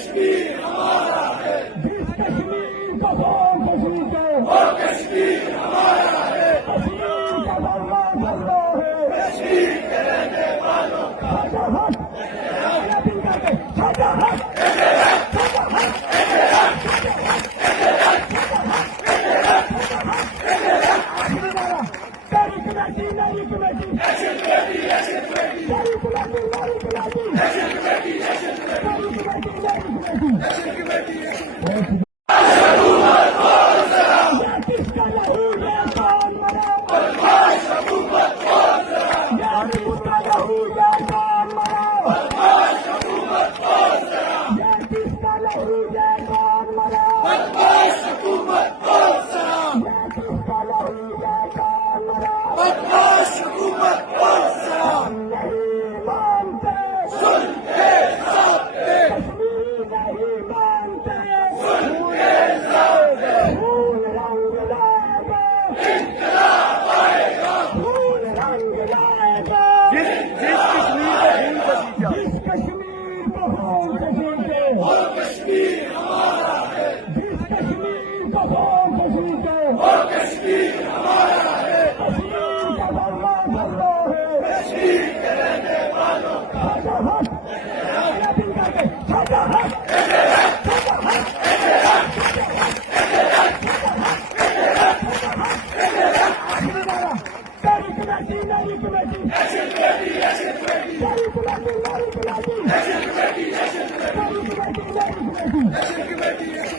कश्मीर हमारा है। जिस कश्मीर को वो कश्मीर को वो कश्मीर हमारा है। कश्मीर का धर्मा धर्मा है। कश्मीर के रहने वालों का साझा हक दिल करके साझा हक तेरी कमेटी मेरी committee action committee action committee तेरी कमेटी मेरी committee action committee action committee तेरी कमेटी मेरी कमेटी एक्शन कमेटी ये किसका लहू ये कौन मरा बदमाश हुकूमत कौन सा ये किसका लहू ये कौन मरा बदमाश हुकूमत कौन सा ये किसका लहू ये कौन मरा बदमाश हुकूमत कौन सा ये किसका लहू ये कौन मरा बदमाश हुकूमत कौन सा नहीं मानते सुन के साथे कश्मीर नहीं मानते सुन के साथे फूल रंग लाएगा इंकलाब आएगा। फूल रंग लाएगा जिस कश्मीर को फूल कश्मीर के वो कश्मीर हमारा है। जिस कश्मीर को फूल कश्मीर के वो कश्मीर हमारा है। कश्मीर का धर्मा धर्मा है। कश्मीर के रहने वालों का साझा हक दिल करके साझा हक तेरी कमेटी मेरी committee action committee action committee तेरी कमेटी मेरी committee action committee action committee तेरी कमेटी मेरी कमेटी एक्शन कमेटी